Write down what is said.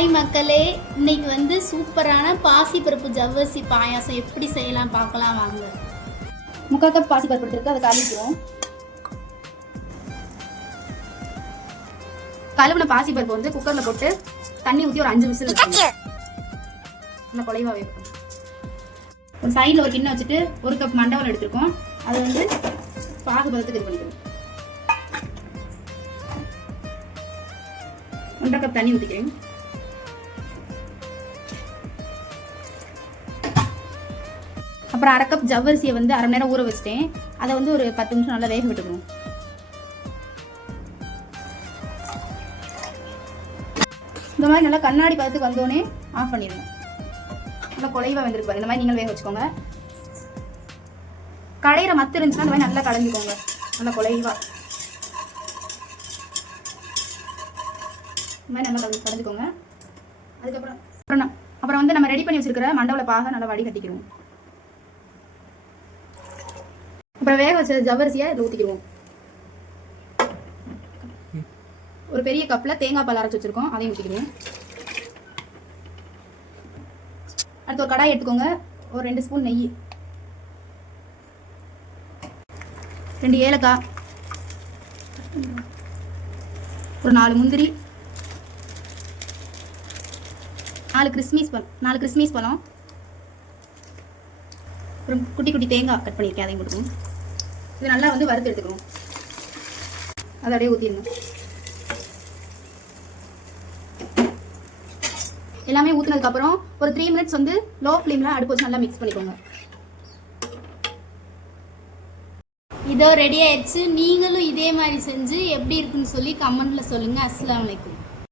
Hi மக்களே, இன்னைக்கு வந்து சூப்பரான பாசிப்பருப்பு ஜவ்வரிசி பாயாசம் எப்படி செய்யலாம் பார்க்கலாம் வாங்க. 3/4 கப் பாசிப்பருப்பு எடுத்துருக்கு, அதை கழுவிக்கிறோம். கழுவுன பாசிப்பருப்பு வந்து குக்கர்ல போட்டு தண்ணி ஊற்றி ஒரு 5 விசில் நல்லா குலைவா வேகட்டும். ஒரு சைடில் ஒரு கிண்ணம் வச்சுட்டு 1 கப் மண்டவல் எடுத்துருக்கோம். அதை வந்து பாகு பதத்துக்கு இது பண்ணிக்கிறோம். 1/2 கப் தண்ணி ஊற்றிக்கிறேன். அப்புறம் 1/2 கப் ஜவ்வரிசியை வந்து 1/2 மணி நேரம் ஊற வச்சிட்டேன். அதை வந்து ஒரு 10 நிமிஷம் நல்லா வேக விட்டுக்கணும். இந்த மாதிரி நல்லா கண்ணாடி பதத்துக்கு வந்தோடனே ஆஃப் பண்ணிடணும். நல்லா குலைவா வெந்திருக்கு பாருங்க. இந்த மாதிரி நீங்கள் வேக வச்சுக்கோங்க. கடையிற மத்து இருந்துச்சுன்னா இந்த மாதிரி நல்லா கடைஞ்சிக்கோங்க. நல்லா குலைவா இந்த மாதிரி நல்லா கடைஞ்சிக்கோங்க. அப்புறம் வந்து நம்ம ரெடி பண்ணி வச்சிருக்கிற மண்டவள பாக நல்லா வடி கட்டிக்கிறோம். அப்புறம் வேக வச்ச ஜவ்வரிசியை இதில் ஊற்றிக்கிடுவோம். ஒரு பெரிய கப்பில் தேங்காய் பால் அரைச்சி வச்சுருக்கோம், அதையும் ஊற்றிக்கிடுவோம். அடுத்து ஒரு கடாய் எடுத்துக்கோங்க. ஒரு 2 ஸ்பூன் நெய், 2 ஏலக்காய், ஒரு 4 முந்திரி, 4 கிறிஸ்மஸ் பழம், ஒரு குட்டி குட்டி தேங்காய் கட் பண்ணியிருக்கேன், அதையும் கொடுக்கணும். இது நல்லா வந்து வறுத்து எடுத்துக்கணும். அதை அப்படியே ஊற்றிடணும். எல்லாமே ஊற்றினதுக்கப்புறம் ஒரு 3 மினிட்ஸ் வந்து லோ ஃப்ளேமில் அடுப்பு வச்சு நல்லா மிக்ஸ் பண்ணிக்கோங்க. இதோ ரெடி ஆயிடுச்சு. நீங்களும் இதே மாதிரி செஞ்சு எப்படி இருக்குன்னு சொல்லி கமெண்ட்ல சொல்லுங்க. அஸ்ஸலாமு அலைக்கும்.